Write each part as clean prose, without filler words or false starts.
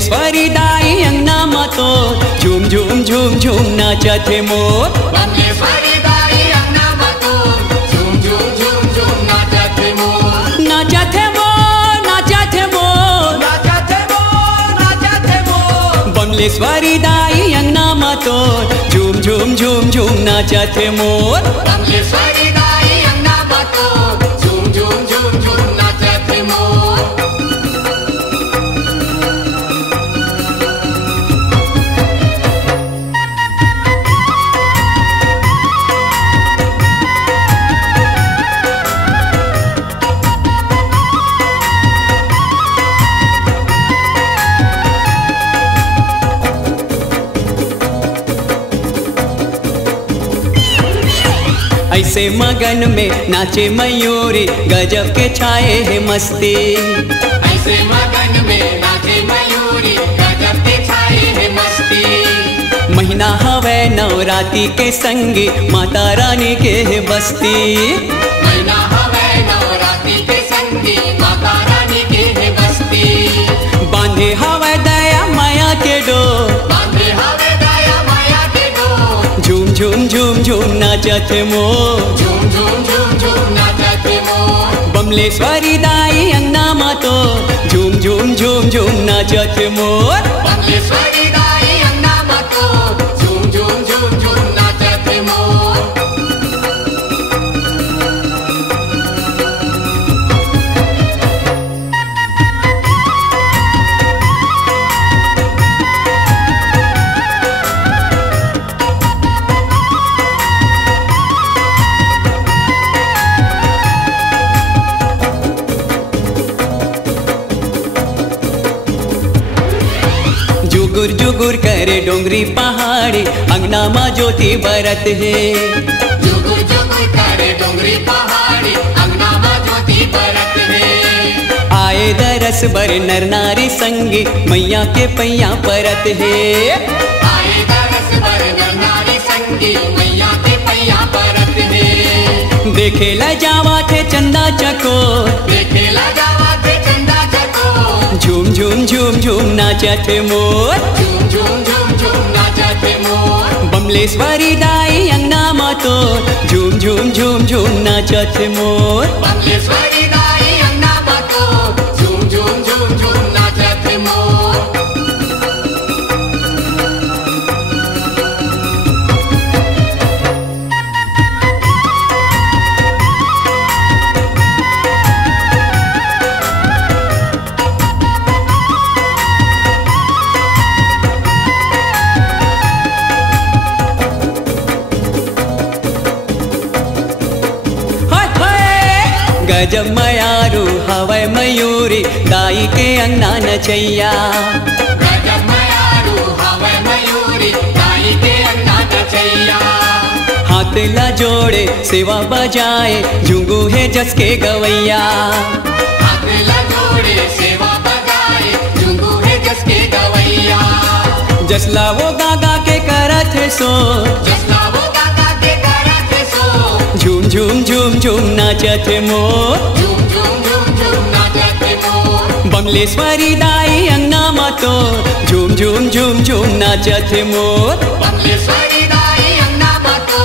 बमलेश्वरी दाई अंगना मातो झूम झूम झूम झूम नाचत है मोर। बमलेश्वरी दाई अंगना मातो झूम झूम झूम झूम नाचत है मोर। नाचत है मोर, नाचत है मोर, नाचत है मोर, नाचत है मोर। बमलेश्वरी दाई अंगना मातो झूम झूम झूम झूम नाचत है मोर। बमलेश्वरी दाई अंगना मातो झूम झूम झूम झूम नाचत है मोर। ऐसे मगन में नाचे मयूरी गजब के छाए है मस्ती। ऐसे मगन में नाचे मयूरी गजब के छाए है मस्ती। महीना हवे नवराती के संगी माता रानी के है बस्ती। महीना हवे नवराती के संगी माता रानी के है बस्ती। बांधे हवे दया माया के डोर, बांधे हवे दया माया के डोर। झूम झूम झूम झूम नाचत है मोर। झूम झूम झूम झूम नाचत है मोर। बमलेश्वरी दाई अंगना मातो झूम झूम झूम झूम नाचत है मोर। बमलेश्वरी दाई अंगना मातो झूम झूम झूम झूम नाचत है मोर। जुगुर जुगुर करे डोंगरी पहाड़ी अंगना मा ज्योति बरत है। जुगुर जुगुर करे डोंगरी पहाड़ी अंगना मा ज्योति बरत है। आए दरस बर नर नारी संगी मैया के पैया परत है। आए दरस बर नर नारी संगी मैया के पैया परत है। देखे ला जावा थे चंदा चकोर, देखे ला जावा थे चंदा चकोर। झूम झूम झूम झूम नाचत है मोर। झूम झूम झूम झूम नाचत है मोर। बमलेश्वरी दाई अंगना मातो झूम झूम झूम झूम नाचत है मोर। बमलेश्वरी दाई अंगना मातो झूम झूम झूम झूम नाचत है मोर। गजब मयारू हवै मयूरी दाई के अंगना नचैया। गजब मयारू हवै मयूरी दाई के अंगना नचैया। हाथ ला जोड़े सेवा बजाए झुंगू है जस के गवैया। हाथ ला जोड़े सेवा बजाए झुंगू है जस के गवैया। जसला वो गागा के करत है सो, जसला वो गागा के करत है सो। झूम झूम झूम झूम नाचत है मोर। झूम झूम झूम झूम नाचत है मोर। बमलेश्वरी दाई अंगना मातो झूम झूम झूम झूम नाचत है मोर। बमलेश्वरी दाई अंगना मातो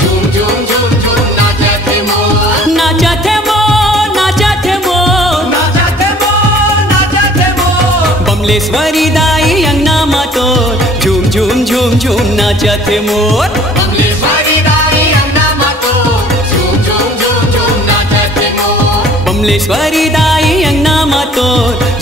झूम झूम झूम झूम नाचत है मोर। नाचत है मोर, नाचत है मोर, नाचत है मोर, नाचत है मोर। बमलेश्वरी दाई अंगना मातो झूम झूम झूम झूम नाचत है मोर। बमलेश्वरी दाई अंगना मातो झूम झूम झूम झूम नाचत है मोर। बमलेश्वरी दाई अंगना मातो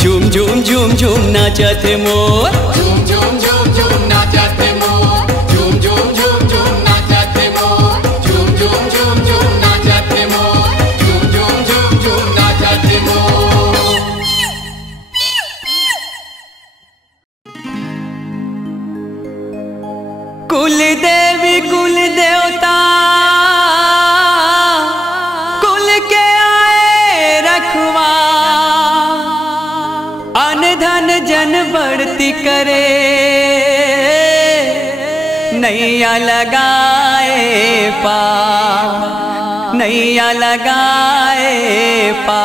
झूम झूम झूम झूम नाचत है मोर। झूम झूम झूम झूम नाचत है मोर। झूम झूम झूम झूम नाचत है मोर। झूम झूम झूम झूम नाचत है मोर। झूम झूम झूम झूम नाचत है मोर। कुल देवी कुल देवता कुल के आए रखवा, अन धन जन बढ़ती करे नैया लगाए पा, नैया लगाए पा।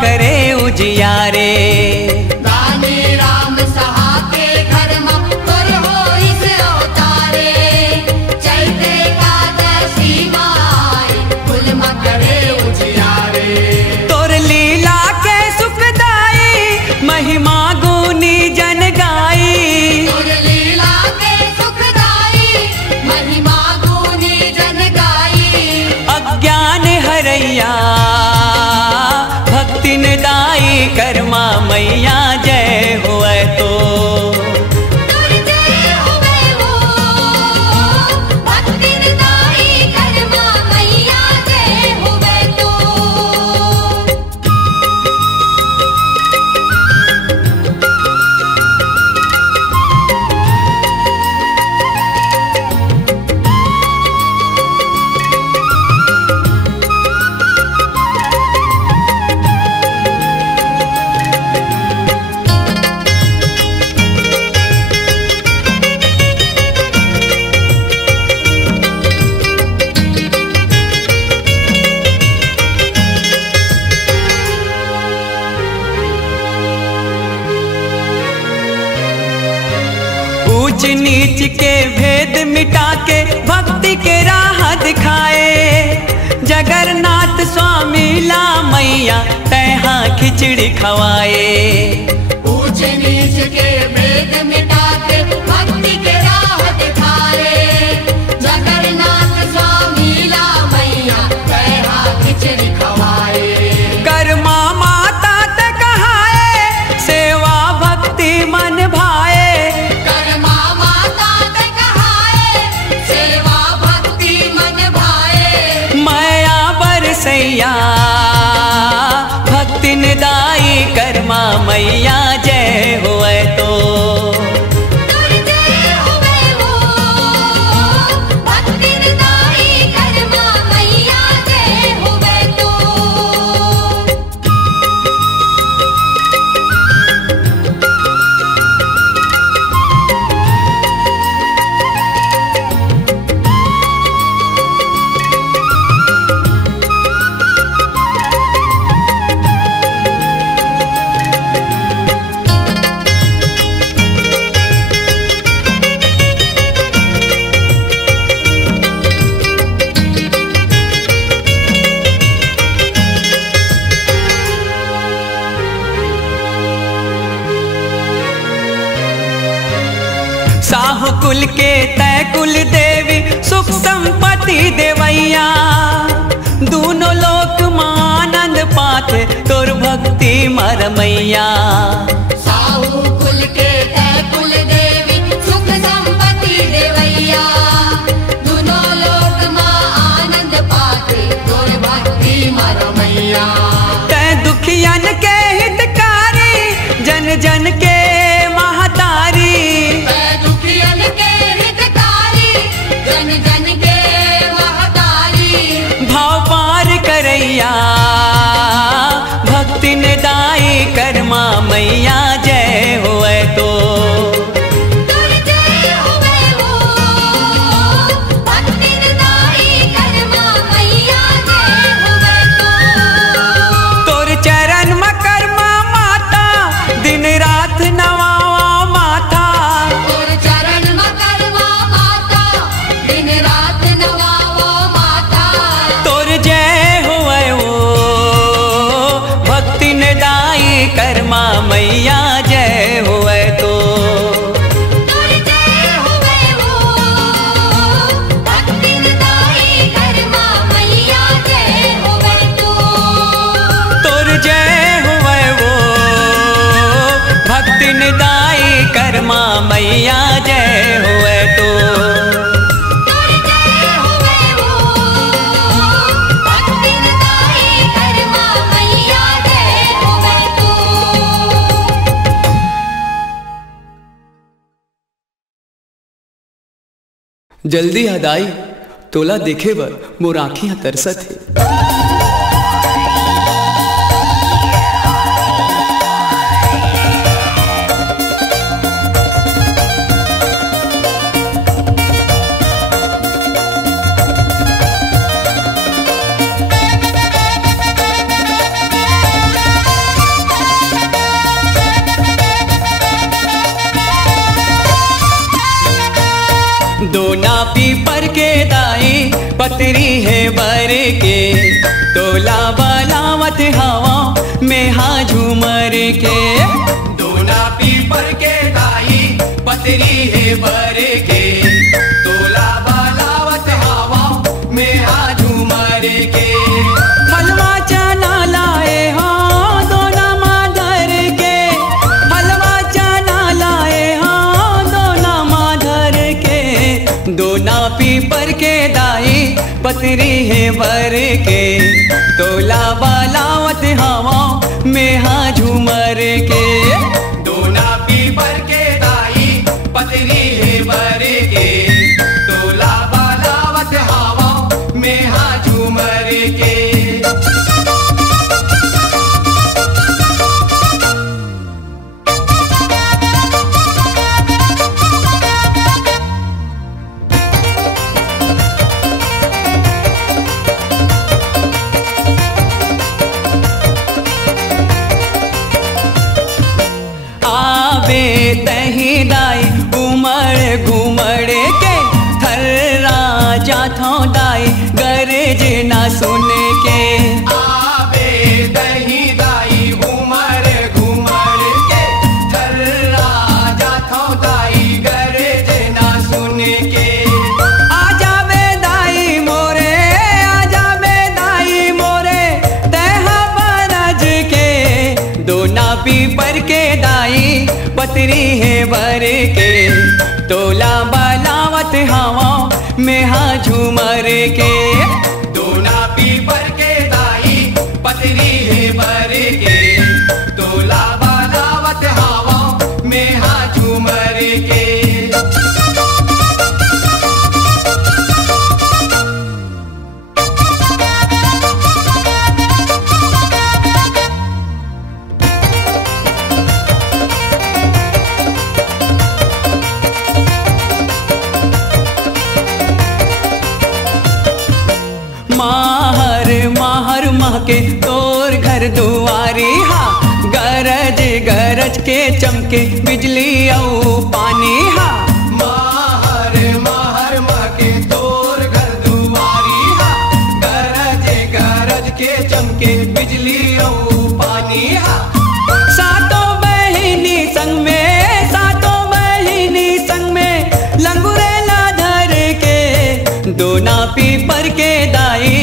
करे उजियारे। दानी राम सहाके घर में पर होई से अवतारे। चैते एकादशी माई कुल में करे उजियारे। तोर लीला के सुखदाई महिमा गुनी जन गाई। तोर लीला के सुखदाई महिमा गुनी जन गाई। अज्ञान हरैया भक्ति निदाई कर्मा मैया जय होए तो। तोर जय होवे वो भक्ति निदाई कर्मा मैया जय होवे तो। ऊंच नीच के भेद मिटा के भक्ति के राह दिखाए। जगन्नाथ स्वामी ला मैया तैहा खिचड़ी खवाए। ऊंच नीच के भेद मिटा के भक्ति के राह दिखाए। जगन्नाथ स्वामी ला मैया तैहा खिचड़ी खवाए। कर्मा माता ते कहाए सेवा भक्ति मन भाए। कर्मा माता ते कहाए सेवा भक्ति मन भाए। माया बरसैया भक्ति निदाई कर्मा मैया जय होए तो। तोर जय होवे वो भक्ति निदाई कर्मा मैया जय होवे तो। साहु कुल के तय कुल देवी सुख संपत्ति देवैया। दोनों लोक मानंद पाथे तोर भक्ति मरमैया। साहू कुल के तय कुल देवी सुख संपत्ति देवैया। दोनों लोक मां आनंद पाते तोर भक्ति मरमैया। तय दुखियन के हितकारी जन जन के महतारी। तै दुखियन के हितकारी जन जन के महतारी। भाव पार करैया भक्ति निदाई कर्मा मैया जय होए तो। तोर जय होवे वो भक्ति निदाई कर्मा मैया जय होवे तो। तोर चरण में कर्मा माता दिन रात नवावा माथा। तोर चरण में कर्मा माता दिन रात नवावो माता। तोर जय होए वो भक्ति निदाई कर्मा मैया जय होए तो। तोर जय होवे वो भक्ति निदाई कर्मा मैया जय होवे तो। तोर जय होए वो भक्ति निदाई कर्मा मैया जय होए तो। तोर जय होवे वो भक्ति निदाई कर्मा मैया जय होवे तो। जल्दी हदाई तोला देखे बर मोर आँखियाँ तरसत है। पीपर के दाई पतरी है बर के, तोला बलावत हवा में हाँ झूमर के। दोना पीपर के दाई पतरी है बर के, तोला बलावत हवा में हाँ झूमर के। हलवा चना लाए हो दोना माधर के, हलवा चना लाए हो दोना माधर के, दोना पीपर के दाई पतरी है बर के, तोला बलावत हवा में हाँ झूमर के। दोना पीपर के दाई पतरी है बर के, तोला बलावत हवा में हाँ झूमर के। तही दाई उमड़ घुमड़ के, थर्रा जाथो दाई गरज ना सुन के। आबे दही दाई उमड़ घुमड़ के, थर्रा जाथो दाई गरज ना सुन के। आजा बे दाई मोरे, आजा बे दाई मोरे, तहा बरज के, दोना पीपर के दाई पतरी है बर के, तोला बलावत हवा में हाँ झूमर के। दोना पीपर के दाई पतरी है बर के, तोला बलावत हवा में हाँ झूमर के। माहर माहर महके तोर घर दुआरी हा, गरज गरज के चमके बिजली औ पानी हा। माहर माहर महके तोर घर दुआरी हा, गरज गरज के चमके बिजली औ पानी हा। सातों बहिनी संग में, सातों बहिनी संग में, लंगुरेला धर के, दोना पीपर के दाई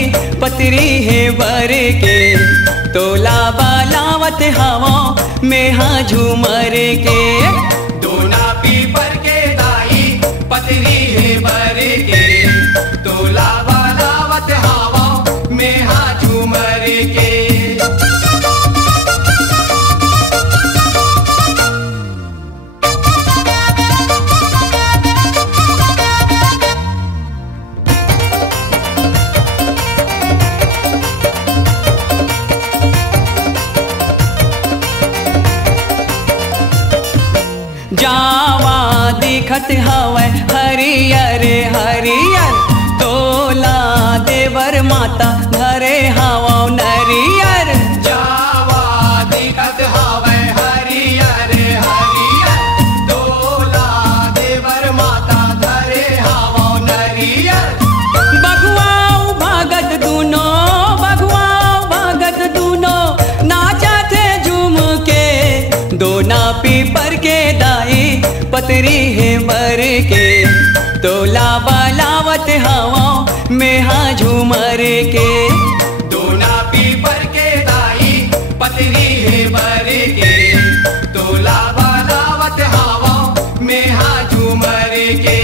पतरी है बर के, तोला बलावत हवा में हाँ झूमर के। दोना पीपर के दाई पतरी है बर के, तोला बलावत हवा में हाँ झूमर के। जावा दिखत हवै हरियर हरियर, तोला देवर माता धरे हवा नरियर। जावा दिखत हवै हरियर हरियर, तोला देवर माता धरे हवा नरियर। बघुआऊ भागत दूनो, बघुआऊ भागत दूनो, नाचत झूम के, दोना पीपर के दाई पतरी है बर के, तोला बलावत हवा में हाँ झूमर के। दोना पीपर के दाई पतरी है बर के, तोला बलावत हवा में हाँ झूमर के।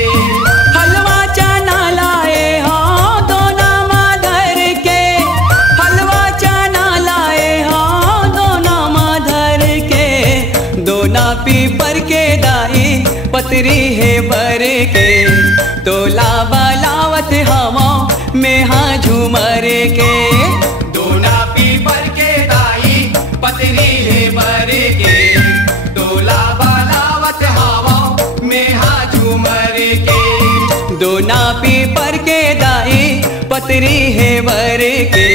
हलवा चना लाए हो दोना माधर के, हलवा चना लाए हो दोना माधर के, दोना पीपर के दाई पतरी है बर के, तोला बलावत हवा में हाँ झूमर के। दोना पीपर के दाई पतरी है बर के, तोला बलावत हवा में हाँ झूमर के। दोना पीपर के दाई पतरी है बर के,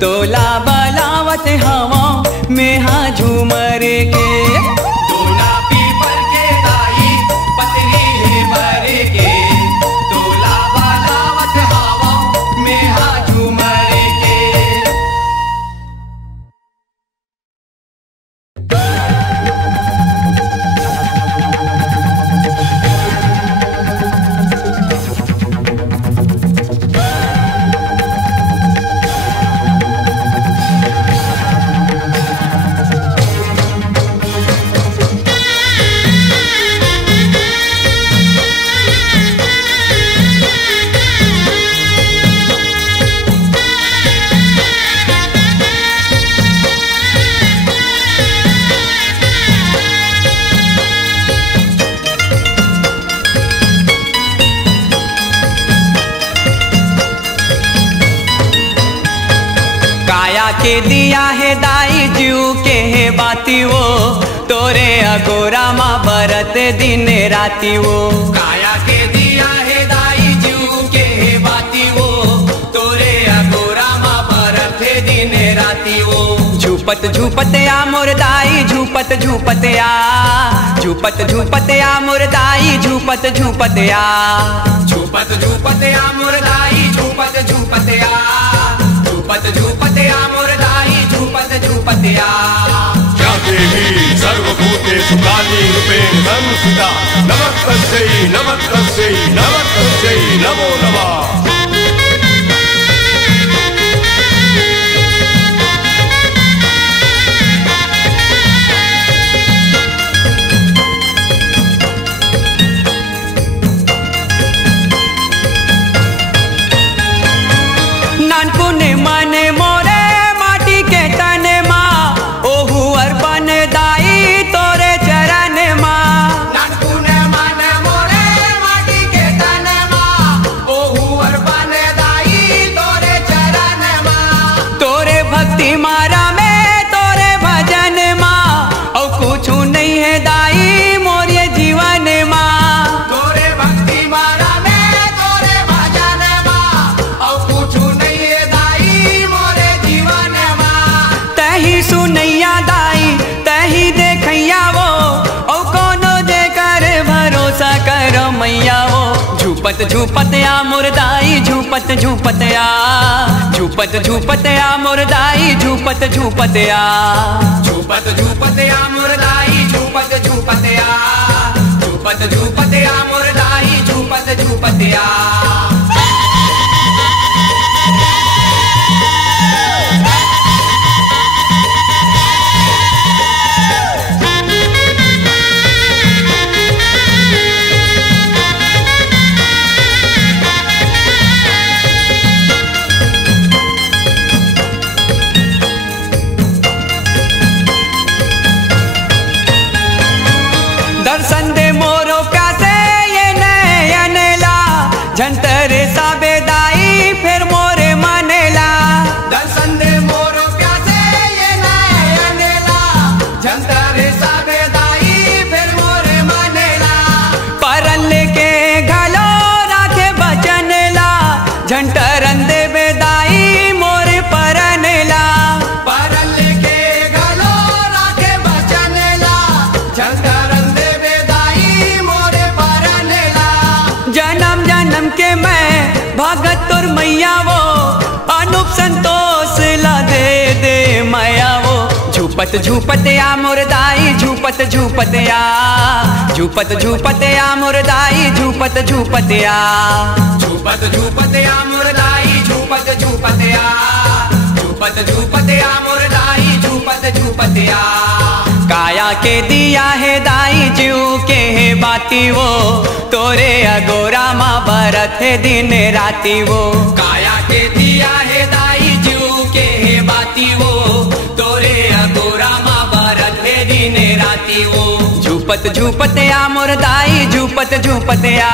तोला बलावत हवा में हाँ झूमर के। दोना पीपर के दाई पतरी है बर के, तोला काया के दिया है दाई जीव के है बाती वो तोरे अगोरा माँ बरत दिन राती वो काया के दिया है दाई जीव के है बाती वो तोरे अगोरा माँ बरत दिन राती वो झूपत झूपत या मुर्दाई झूपत झूपत या झूपत झूपत या मुर्दाई झूपत झूपत या झूपत झूपत या मुर्दाई झूपत झूपत या झूपत झूपत या मुर्दाई झूपत झूपत या या देवी सर्वभूतेषु कालीरूपेण संस्थिता नमस्तस्यै नमस्तस्यै नमस्तस्यै नमो नमः। नानपुने माने मोरे माटी के तने माँ ओहु अर्पण दाई तोरे चरण माँ नानपुने माने मोरे माटी के तने माँ ओहु अर्पण दाई तोरे चरण माँ तोरे भक्ति मारा में तोरे भजन माँ और कुछ नहीं है दाई मोरे जीवन माँ तोरे भक्ति मारा में तोरे भजन माँ और कुछ नहीं है दाई मोरे जीवन माँ तही सुनैया दाई तही देखैया वो और कोनो जेकर भरोसा करो मैया वो झूपत झूपत या मुर्दाई झूपत झूपत या झूपत झूपत या मुर्दाई झूपत झूपत या झूपत झूपत या मुर्दाई झूपत झूपत या झूपत झूपत या मुर्दाई झूपत झूपत या दर्शन दे मोरो प्यासे ये नयनला झंटर साबेदाई फिर मोरे मानेला दर्शन दे मोरो प्यासे ये नयनला झंटर साबेदाई फिर मोरे मानेला परन लेके घलो राखे बचनला झंटरन दे बेदाई मोरे परनला परन लेके गलो राखे बचनेला झंडरन दे बेदाई मोरे परनेला जन्म जन्म के मैं भगत तुर मैया वो अनूप संतोष ला दे मैया वो झूपत झूपत या मुर्दाई झूपत झूपत या झूपत झूपत या मुर्दाई झूपत झूपत या झूपत झूपत या मुर्दाई झूपत झूपत या झूपत झूपत या मुर्दाई झूपत झूपत या काया के दिया है दाई जीव के है बाती वो तोरे अगोरा माँ बरत है दिन राती वो काया के दिया है दाई जीव के है बाती वो तोरे अगोरा माँ बरत है दिन राती वो झूपत झूपत या मुर्दाई झूपत झूपत या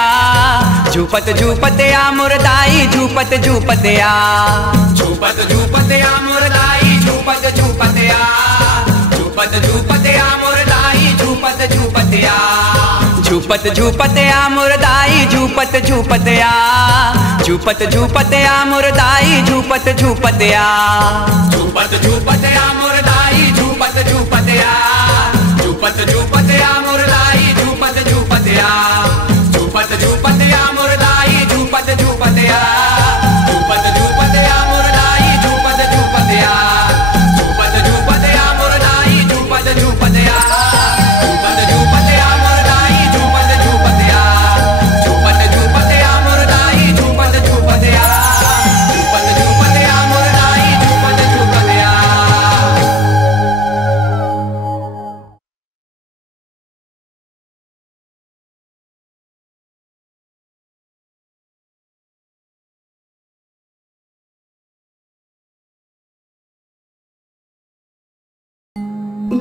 झूपत झूपत या मुर्दाई झूपत झूपत या झूपत झूपत या मुर्दाई झूपत झूपत या झूपत झूपत या मुर्दाई झूपत झूपत या झूपत झूपत या मुर्दाई झूपत झूपत या झूपत झूपत या मुर्दाई झूपत झूपत या झूपत झूपत या मुर्दाई झूपत झूपत या झूपत झूपत या मुर्दाई झूपत झूपत या झूपत झूपत या मुर्दाई झूपत झूपत या झूपत झूपत या मुर्दाई झूपत झूपत या झूपत झूपत या मुर्दाई झूपत झूपत या झूपत झूपत या मुर्दाई झूपत झूपत या झूपत झूपत या मुर्दाई झूपत झूपत या झूपत झूपत या मुर्दाई झूपत झूपत या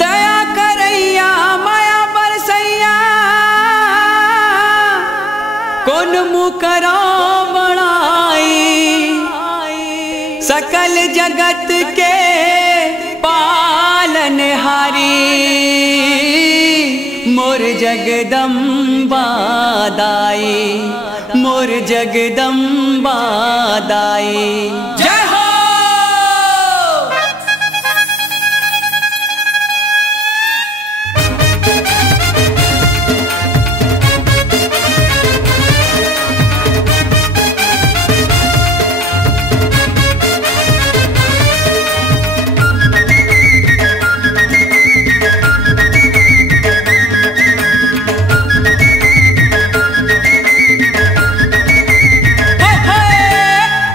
दया करैया माया बरसैया कौन मुँह करो बड़ाई सकल जगत के मोर जगदम्बा दाई, मोर जगदम्बा दाई। जय हो।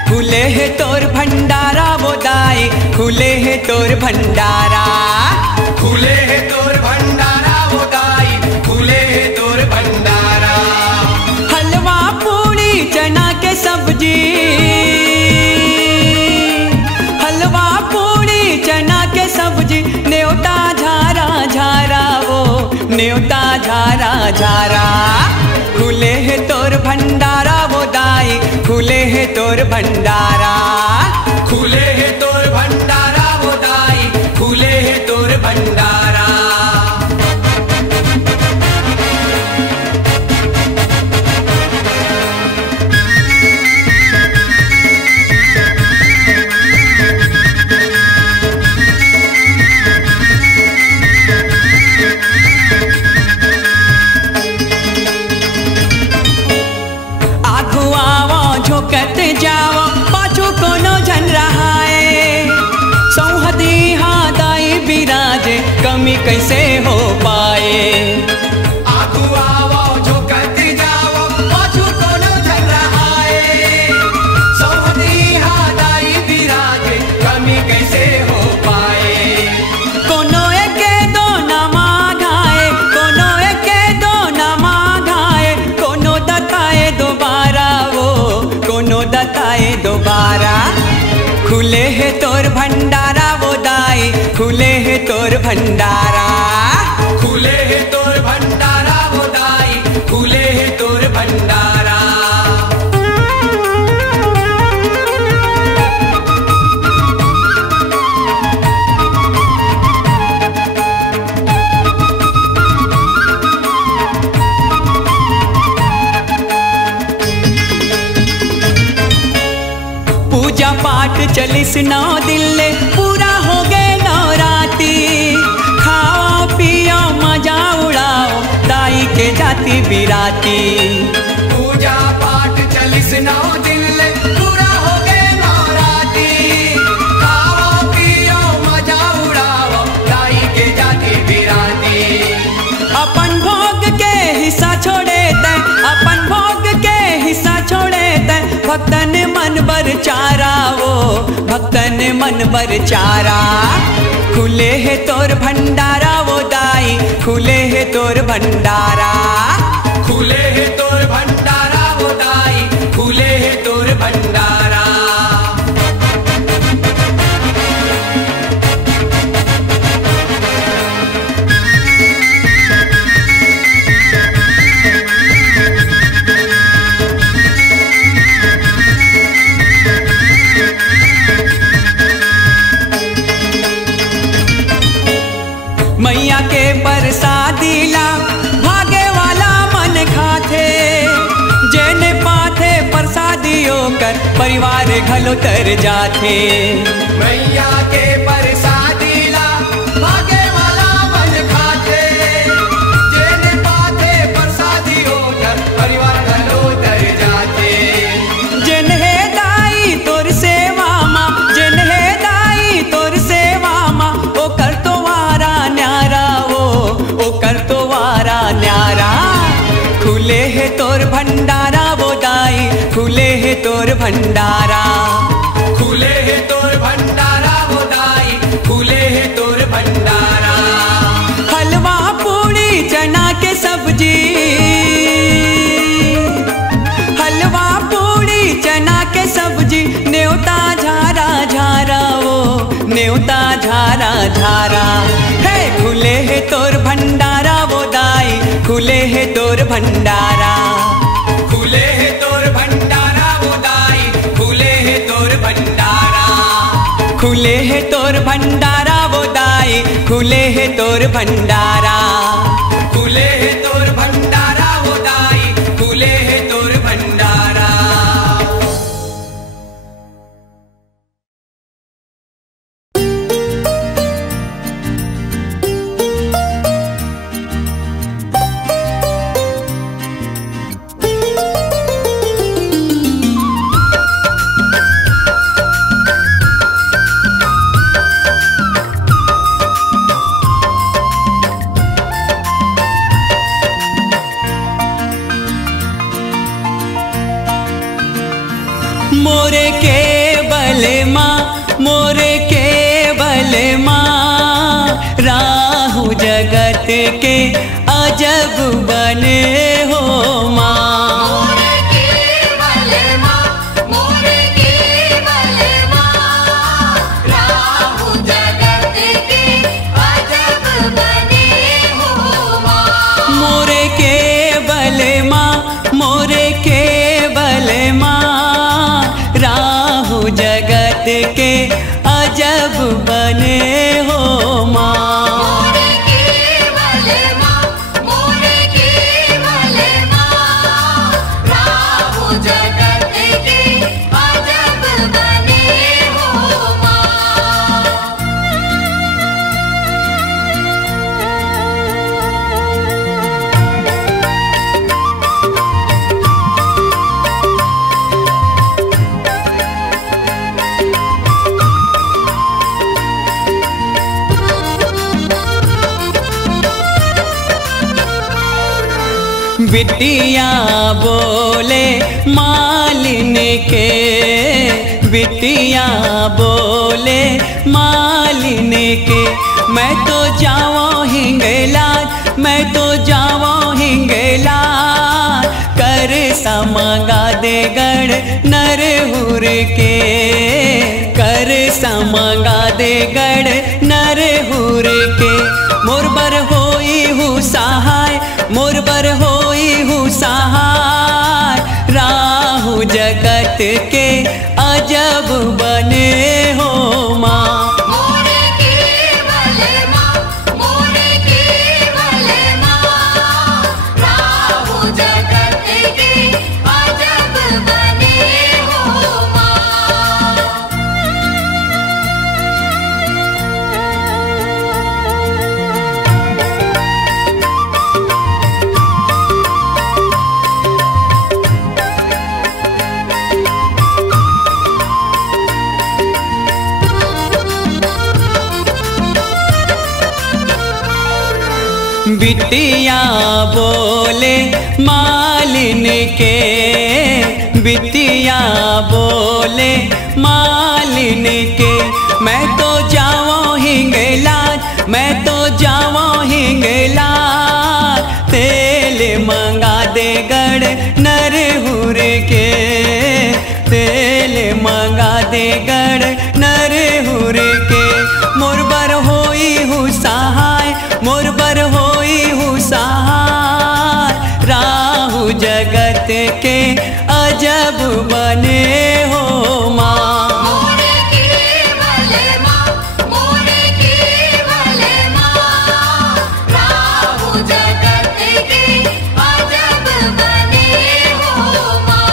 खुले है तोर भंडारा वो दाई, खुले है तोर भंडारा, खुले है तोर भंडारा वो दाई, खुले है तोर भंडारा। हलवा पूड़ी चना के सब्जी, हलवा पूड़ी चना के सब्जी, न्योता झारा झारा वो न्योता झारा झारा। खुले है तोर भंडारा वो दाई, खुले है तोर भंडारा, खुले है तोर भंडारा वो दाई, खुले है तोर भंडारा। झोकत जाओ पाछू कोनो जन रहा है, सौहदी हाँ दाई बिराजे कमी कैसे हो पाए। आगू आओ झोकत जाओ पाछू कोनो जन रहा है, सौहदी हाँ दाई बिराजे कमी कैसे हो पाए। कोनो एके दो ना मांगाए, कोनो एके दो ना मांगाए, कोनो दताए दोबारा वो कोनो दताए दोबारा। खुले है तोर भंडारा वो दाई, खुले है तोर भंडारा, खुले है तोर भंडारा वो दाई, खुले है तोर भंडारा। पूजा पाठ चलिस 9 दिन पूरा हो गए नवराती, खाओ पियो मजा उड़ाओ दाई के जाति बिराती। पूजा पाठ चलिस 9 दिन पूरा हो गए नवराती, खाओ पियो मजा उड़ाओ दाई के जाति बिराती। अपन भोग के हिस्सा छोड़े तय, अपन भोग के हिस्सा छोड़े तय, भक्तन मन बर चारा वो भक्तन मन बर चारा। खुले है तोर भंडारा वो दाई, खुले है तोर भंडारा, खुले है तोर भंडारा वो दाई, खुले है तोर भंडारा। मैया के प्रसादी ला भागे वाला मन खाथे, जेने पाथे प्रसादियों कर परिवार घलो तर जाथे। मैया के प्रसादी ला भागे वाला मन खाथे, जेने पाथे प्रसादी होकर परिवार घलो तर जाथे। जिन्हे दाई तोर सेवा माँ, जिन्हे दाई तोर सेवा माँ, ओ कर तो वारा न्यारा वो ओ कर तो वारा न्यारा। खुले है तोर भंडारा वो दाई, खुले है तोर भंडारा, खुले है तोर भंडारा वो दाई, खुले है तोर भंडारा। हलवा पूड़ी चना के सब्जी, हलवा पूड़ी चना के सब्जी, न्योता झारा झारा वो न्योता झारा झारा। है खुले है तोर भंडारा वो दाई, खुले है तोर भंडारा, खुले है तोर भंडारा वो दाई, खुले है तोर भंडारा। खुले है तोर भंडारा वो दाई, खुले है तोर भंडारा, खुले खुले है तोर भंडारा हो दाई, खुले है तोर भंडारा। मोरे केवल माँ, मोरे केवल माँ, राहु जगत के अजब बने हो माँ। मोरे केवल माँ, मोरे केवल माँ, राहु जगत के अजब बने हो माँ। मोरे केवल माँ, मोरे केवल माँ, राहु जगत के अजब बने हो माँ। मोरे केवल माँ, मोरे केवल माँ, राहु जगत के अजब बने हो माँ। बिटिया बोले मालिन के, बिटिया बोले मालिन के, मैं तो जाऊँ हिंगलाज, मैं तो जाऊँ हिंगलाज, कर समगा दे गढ़ नरहुर के, कर समगा दे गढ़ नरहुर के। मोर बर होई हूँ सहाय, मोर बर होई हूँ सहाय, राहु जगत के अजब बने हो माँ। मोरे केवल माँ, मोरे केवल माँ, राहु जगत के अजब बने हो माँ। बिटिया बोले मालिन के, बिटिया बोले मालिन के, मैं तो जाऊँ हिंगलाज, मैं तो जाऊँ हिंगलाज, तेल मंगा दे गढ़ नरहुर के, तेल मंगा दे गढ़ नरहुर के। मोर बर होई हूँ सहाय, मोर बर होई हूँ सहाय, राहु जगत के अजब बने हो माँ। मोरे केवल माँ, मोरे केवल माँ, राहु जगत के अजब बने हो माँ।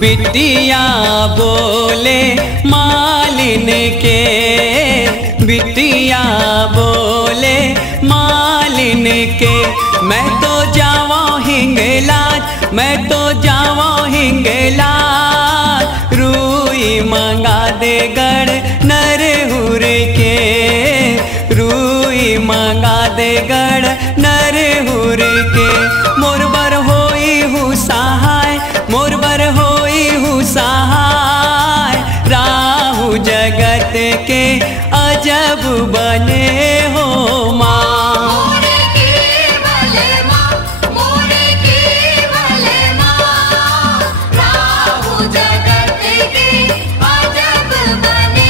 बिटिया बोले मालिन के, बिटिया बोले मालिन के, मैं तो जाऊँ हिंगलाज, मैं तो जाऊँ हिंगलाज, रूई मंगा दे गढ़ नरहुर के, रूई मंगा दे गढ़ नरहुर के। मोर बर होई हूँ सहाय, मोर बर होई हूँ सहाय, राहु जगत के अजब बने हो माँ। मोरे केवल माँ, मोरे केवल माँ, राहु जगत के अजब बने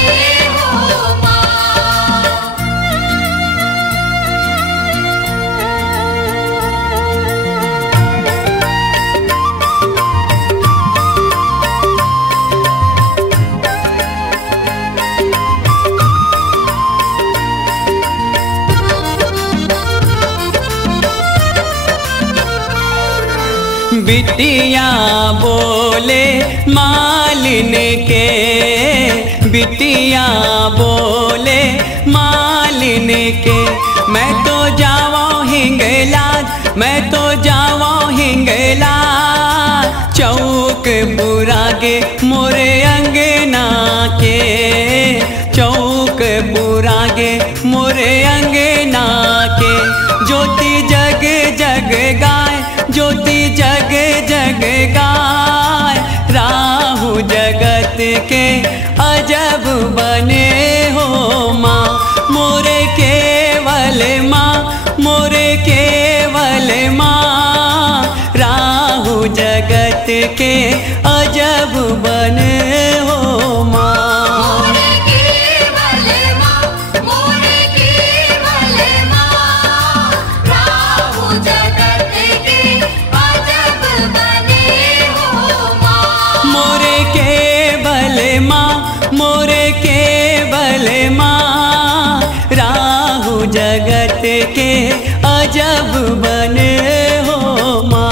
बिटिया बोले मालिन के, बिटिया बोले मालिन के। मैं तो जावा हिंगलाज, मैं तो जावा हिंगलाज, चौक बुरागे मोरे अंगना के, चौक बुरागे मोरे अंगना के। ज्योति जग जग गाय, ज्योति जग जग गाय, राहु जगत के अजब बने हो माँ। मोरे केवल माँ, मोरे केवल माँ, राहु जगत के अजब बने हो माँ। मोरे केवल माँ, राहु जगत के अजब बने हो माँ। मोरे केवल माँ, मोरे केवल माँ, राहु जगत के अजब बने हो माँ।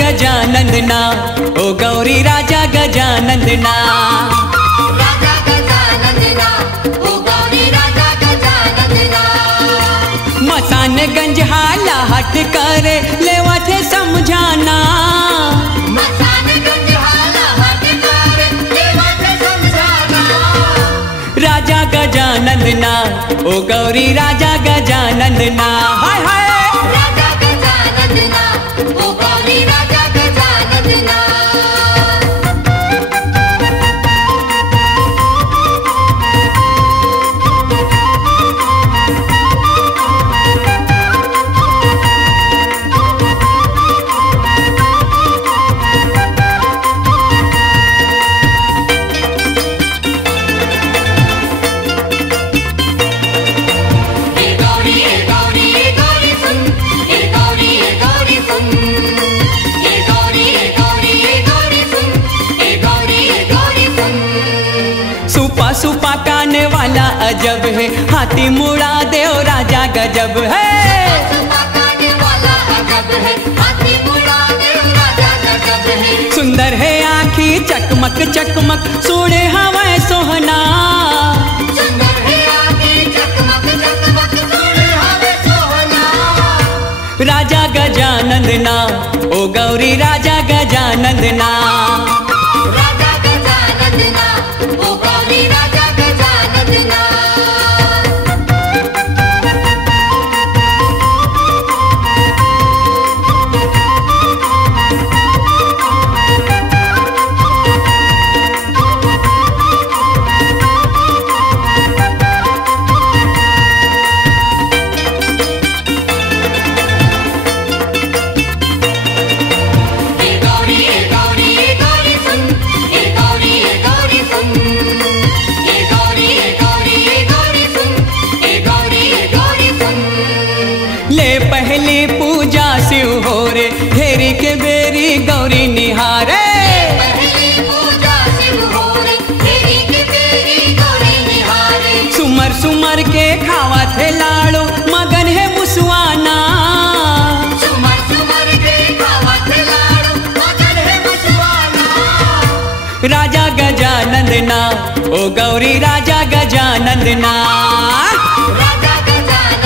गजानंदना, ओ गौरी राजा गजानंदना, राजा गजानंदना, ओ गौरी राजा गजानंदना। मसानगंज हाला हट करे लेवा थे समझाना, मसानगंज हाला हट करे लेवा थे समझाना। राजा गजानंदना, ओ गौरी राजा गजानंदना, हाय हाय। राजा गजानंदना, ओ गौरी राजा गजानंदना। सुपा कान वाला अजब है, हाथी मुड़ा देव राजा गजब है। सुपा कान वाला अजब है, हाथी मुड़ा देव राजा गजब है। सुंदर है आँखी चकमक चकमक, सोने हवाएं सोहना, सुंदर है आँखी चकमक चकमक, सोने हवाएं सोहना। राजा गजानंदना, ओ गौरी राजा गजानंदना, राजा गजानंदना, ओ गौरी राजा गजानंदना। पहली पूजा शिव हो रे, घेरी के बेरी गौरी निहारे। पहली पूजा शिव हो रे, घेरी के बेरी गौरी निहारे। सुमर सुमर के खावा थे लाड़ो, मगन है मुसवाना, सुमर सुमर के खावा थे लाड़ो, मगन है मुसवाना। राजा गजानंदना, ओ गौरी राजा गजानंदना, राजा गजानंदना,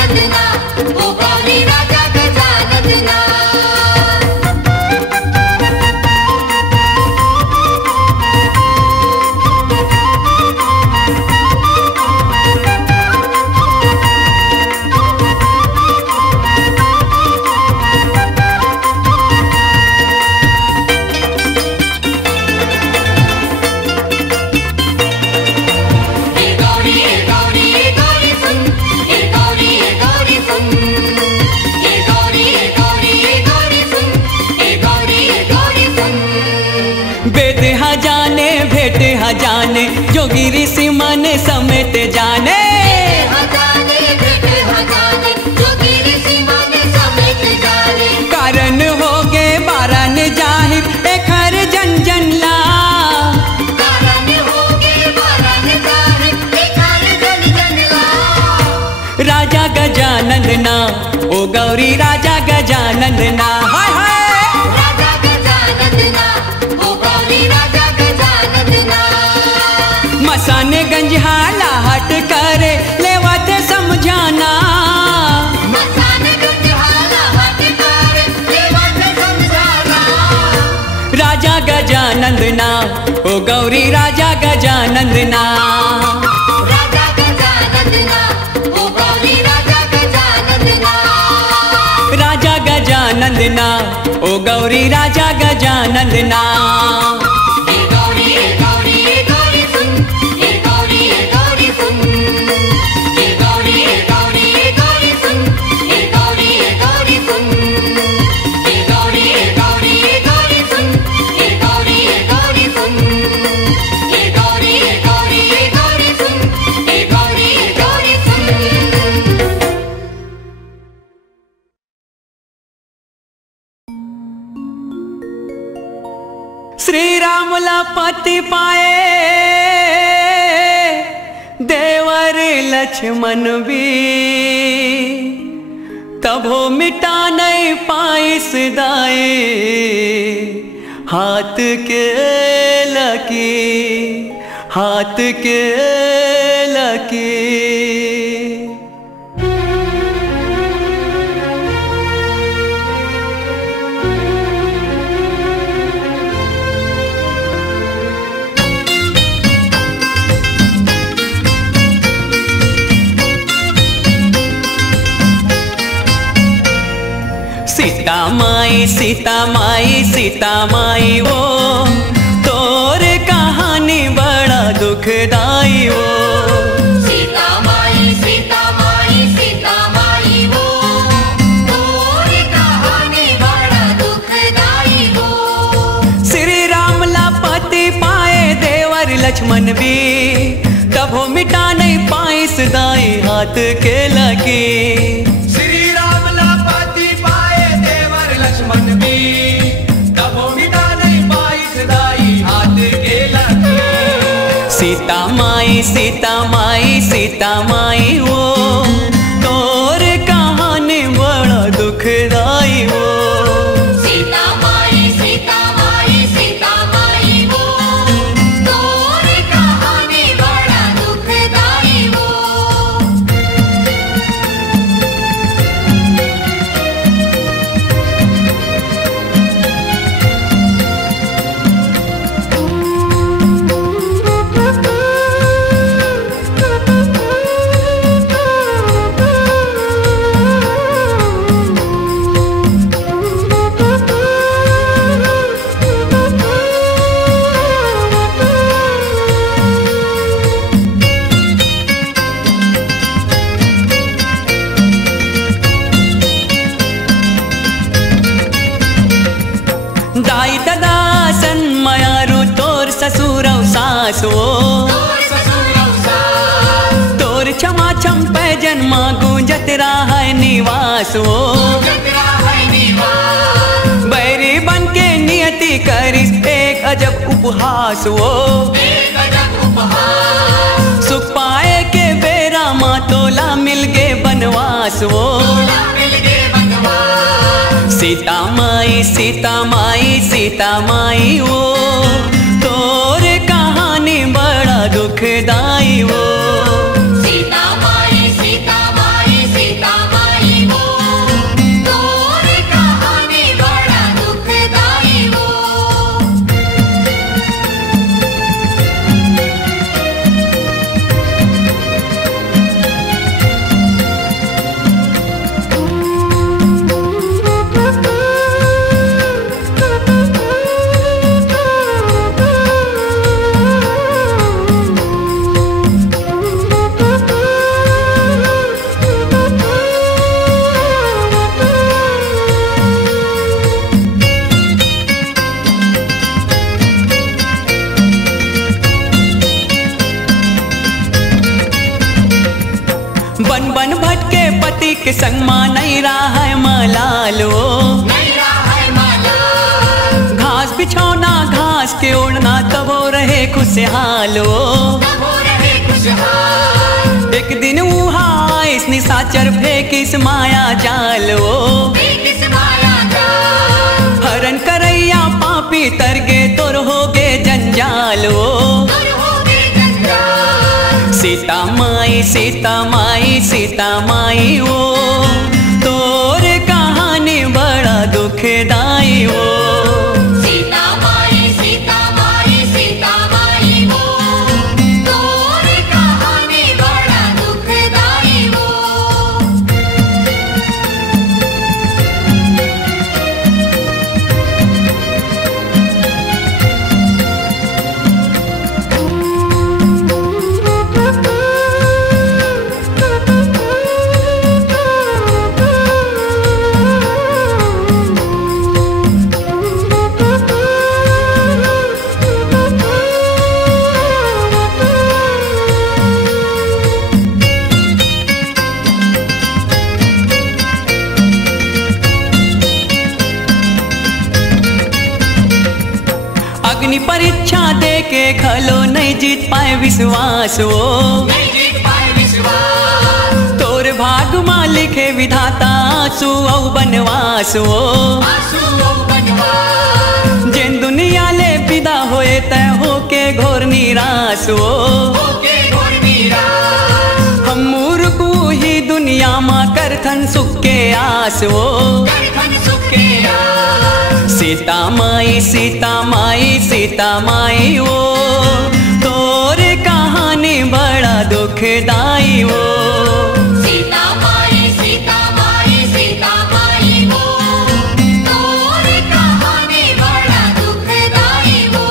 गौरी राजा गजानन ना। हाय हाय राजा गजानन ना, ओ गौरी राजा गजानन ना। मसाने गंज हाला हट करे लेवाते समझाना। मसान गंज हाला हट कर लेवाते समझाना। राजा गजानन ना, ओ गौरी राजा गजानन ना। राजा गजानन ना, ओ गौरी राजा गजानन ना। राजा गजानन ना, ओ गौरी राजा गजानन ना। हे गौरी सुन, हे गौरी सुन। हे गौरी सुन, हे गौरी सुन। हे गौरी सुन, हे गौरी सुन। हे गौरी सुन, हे गौरी सुन। श्री रामला पति पाए देवर लक्ष्मण भी, तभो मिटा नहीं पाइस दाए हाथ के लकी, हाथ के लकी। सीता माई सीता माई वो तोर कहानी बड़ा दुखदाई वो। सीता माई सीता माई सीता माई वो तोर कहानी बड़ा दुखदाई वो। श्री राम ला पति पाए देवर लक्ष्मण भी, तभो मिटा नहीं पाई सदाई हाथ के लकी। श्री राम ला पति पाए देवर लक्ष्मण भी, तबो मिटा नहीं पाई सदाई हाथ के लकी। सीता माई सीता माई सीता माई वो तोर कहानी बड़ा दुखदाई वो। सीता माई सीता माई सीता माई वो तोर कहानी बड़ा दुखदाई वो। दाई दादा सन मायारू तोर ससुर सासो, तोर ससुर सास तोर क्षमा छम पे जन्मा गूंजत रहा है निवास वो। जतरा है निवास बैरी बन के नियति करिस एक अजब उपहास वो। एक अजब उपहास सुख पाए के बेरा माँ तोला मिल गे बनवास वो। तोला मिल गे बनवास। सीता माई सीता माई सीता माई वो तोर कहानी बड़ा दुखदाई वो। सीता माई सीता माई सीता माई वो तोर कहानी बड़ा दुखदाई वो। बन बन भटके पति के संग माँ नहीं रहा है मलालो। नहीं रहा है माला घास बिछौना घास के ओढ़ना तब वो रहे खुशहालो। तब हो रहे खुशहाल। एक दिन वहाँ आए पाइस निशाचर फेंकिस माया जाल वो किस माया जाल हरण करैया पापी तरगे तोर होगे जंजाल वो दूर होगे जंजाल सीता माई सीता माई सीता माई वो तोर कहानी बड़ा दुखदाई वो सीता माई सीता माई सीता माई वो तोर कहानी बड़ा दुखदाई वो अग्नि परीक्षा दे के खलो नहीं जीत पाए विश्वास वो नहीं जीत पाए विश्वास तोर भाग मां लिखे विधाता आंसू औ बनवास वो आंसू ओ बनवास जिन दुनिया ले विदा होए तय होके घोर निराश वो होके घोर निराश हम मूर्खू ही दुनिया मां करथन सुख के आस वो करखन सुख के आस सीता माई सीता माई सीता माई वो तोर कहानी बड़ा दुखदाई वो सीता माई सीता माई सीता माई वो तोर कहानी बड़ा दुखदाई वो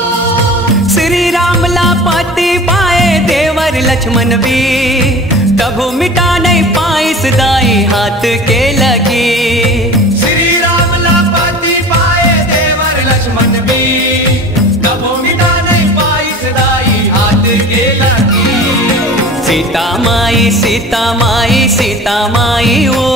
श्री राम लापति पाए देवर लक्ष्मण भी तबो मिटा नहीं पाई सदाई हाथ के लगी श्री राम लापति पाए देवर लक्ष्मण भी कबो मिटा नहीं पाई सदाई हाथ के लगी सीता माई सीता माई सीता माई वो